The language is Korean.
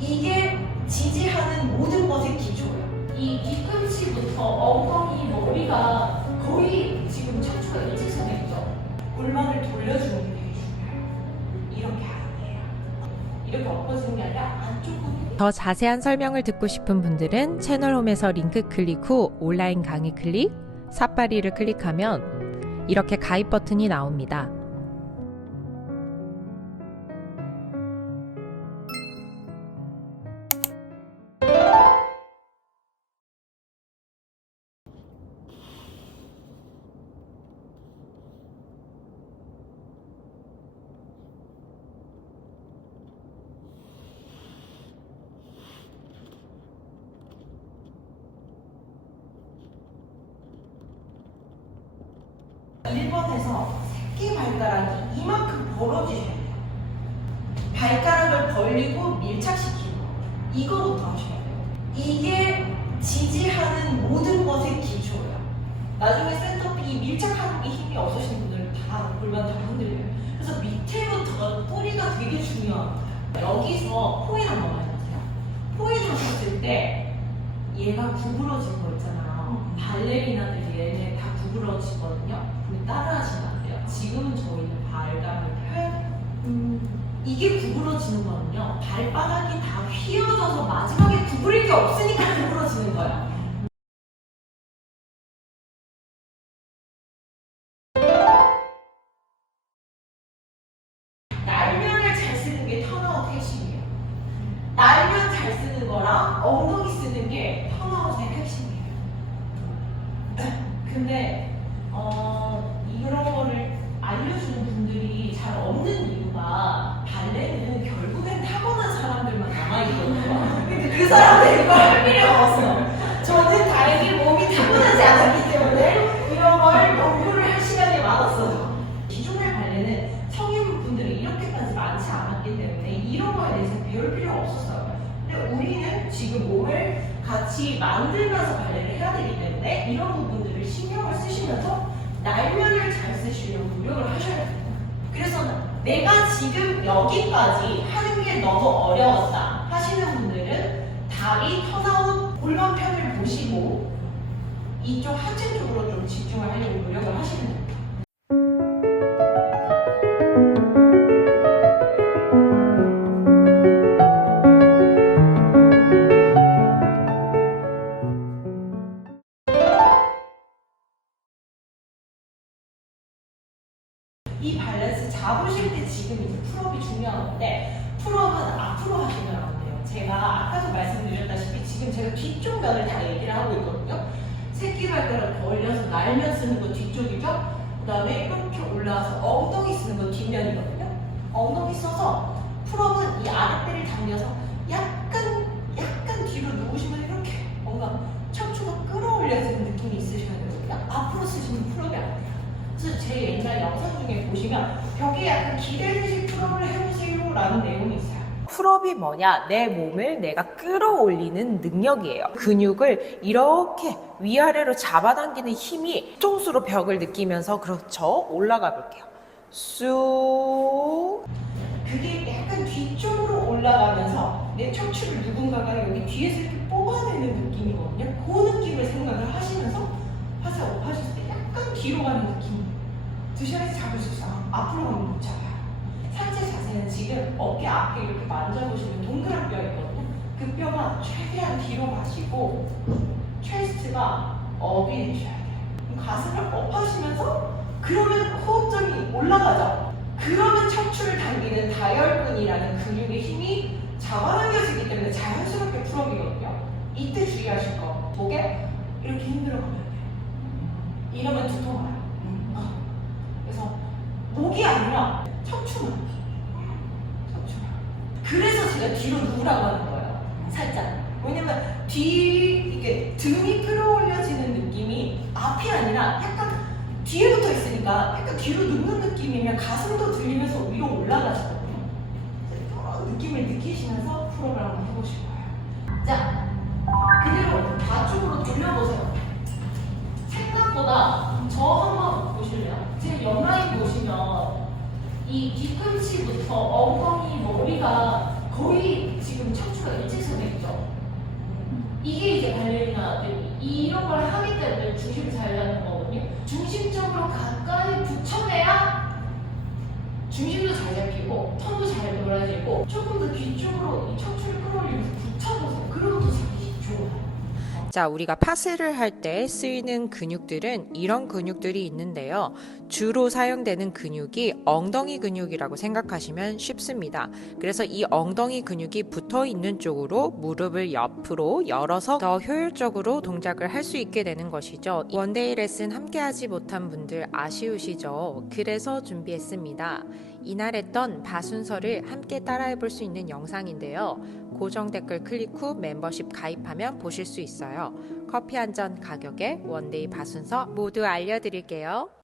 이게 지지하는 모든 것의 기초예요. 이 뒤꿈치부터 엉덩이 머리가 거의 지금 척추가 일직선에 있죠. 골반을 돌려주는 게 되게 중요해요. 이렇게 거예요. 이렇게 엎어지는 게 아니라 안쪽으로 더 자세한 설명을 듣고 싶은 분들은 채널홈에서 링크 클릭 후 온라인 강의 클릭, 삿바리를 클릭하면 이렇게 가입 버튼이 나옵니다. 벌어지셔야 돼요. 발가락을 벌리고 밀착시키는 거. 이거부터 하셔야 돼요. 이게 지지하는 모든 것의 기초예요. 나중에 센터피 밀착하는 게 힘이 없으신 분들은 다 골반 다 흔들려요. 그래서 밑에부터가 뿌리가 되게 중요합니다. 여기서 포인 한번 해보세요. 포인 하셨을 때 얘가 구부러진 거 있잖아요. 발레리나들이 얘네 다 구부러지거든요. 근데 따라 하시면 안 돼요. 지금은 저희는 발감을 펴야 돼요. 이게 구부러지는 거는요. 발바닥이 다 휘어져서 마지막에 구부릴 게 없으니까 구부러지는 거예요. 날면을 잘 쓰는 게 턴아웃 핵심이에요. 날면 잘 쓰는 거랑 엉덩이 쓰는 게 턴아웃의 핵심이에요. 근데 어, 근데 그 사람들이 이걸 할 필요가 없어. 저는 다행히 몸이 타고나지 않았기 때문에 이런 걸 연구를 할 시간이 많았어요. 기존의 발레는 성인분들이 이렇게까지 많지 않았기 때문에 이런 거에 대해서 배울 필요가 없었어요. 근데 우리는 지금 몸을 같이 만들면서 발레를 해야 되기 때문에 이런 부분들을 신경을 쓰시면서 날면을 잘 쓰시려고 노력을 하셔야 됩니다. 그래서 내가 지금 여기까지 하는 게 너무 어려웠다 다리 턴아웃 골반편을 보시고 이쪽 하체 쪽으로 좀 집중을 하려고 노력을 하시면 됩니다. 제가 뒤쪽 면을 다 얘기를 하고 있거든요. 새끼 발가락 벌려서 날면 쓰는 거 뒤쪽이죠. 그 다음에 이렇게 올라와서 엉덩이 쓰는 거 뒷면이거든요. 엉덩이 써서 풀업은 이 아랫배를 당겨서 약간 약간 뒤로 누우시면 이렇게 뭔가 척추가 끌어올려지는 느낌이 있으셔야 되거든요. 앞으로 쓰시면 풀업이 안 돼요. 그래서 제 옛날 영상 중에 보시면 벽에 약간 기대듯이 풀업을 해보세요 라는 내용이 있어요. 풀업이 뭐냐? 내 몸을 내가 끌어올리는 능력이에요. 근육을 이렇게 위아래로 잡아당기는 힘이 통수로 벽을 느끼면서 그렇죠. 올라가 볼게요. 쑥. 그게 약간 뒤쪽으로 올라가면서 내 척추를 누군가가 여기 뒤에서 이렇게 뽑아내는 느낌이거든요. 그 느낌을 생각을 하시면서 하세요. 하실 때 약간 뒤로 가는 느낌. 드셔야지 잡을 수 있어요. 앞으로 가면 못 잡아요. 자세는 지금 어깨 앞에 이렇게 만져보시면 동그란 뼈 있거든요. 그 뼈가 최대한 뒤로 가시고 체스트가 업이 되셔야 돼요. 가슴을 업 하시면서 그러면 호흡점이 올라가죠. 그러면 척추를 당기는 다혈근이라는 근육의 힘이 잡아당겨지기 때문에 자연스럽게 풀업이거든요. 이때 주의하실 거. 목에 이렇게 힘들어가면 안 돼요. 이러면 두통 와요. 어. 그래서 목이 아니라. 척추만. 그래서 제가 뒤로 누우라고 하는 거예요. 살짝. 왜냐면 뒤, 이게 등이 끌어올려지는 느낌이 앞이 아니라 약간 뒤에 붙어 있으니까 약간 뒤로 눕는 느낌이면 가슴도 들리면서 위로 올라가시거든요. 그런 느낌을 느끼시면서 해보실 거예요. 자, 그대로 좌쪽으로 돌려보세요. 생각보다 저 한번 보실래요? 제 옆라인 보시면 이 뒤꿈치부터 엉덩이 머리가 이게 이제 발레리나 이런 걸 하기 때문에 중심 잘 잡는 거거든요. 중심적으로 가까이 붙여내야 중심도 잘 잡히고 턴도 잘 돌아지고 조금 더 뒤쪽으로 이 척추를 끌어올리면서 붙여줘서 그리고 더 잡기 좋아요. 자, 우리가 파스를 할 때 쓰이는 근육들은 이런 근육들이 있는데요. 주로 사용되는 근육이 엉덩이 근육이라고 생각하시면 쉽습니다. 그래서 이 엉덩이 근육이 붙어 있는 쪽으로 무릎을 옆으로 열어서 더 효율적으로 동작을 할 수 있게 되는 것이죠. 원데이 레슨 함께 하지 못한 분들 아쉬우시죠? 그래서 준비했습니다. 이날 했던 바순서를 함께 따라해 볼 수 있는 영상인데요. 고정 댓글 클릭 후 멤버십 가입하면 보실 수 있어요. 커피 한 잔 가격에 원데이 바순서 모두 알려드릴게요.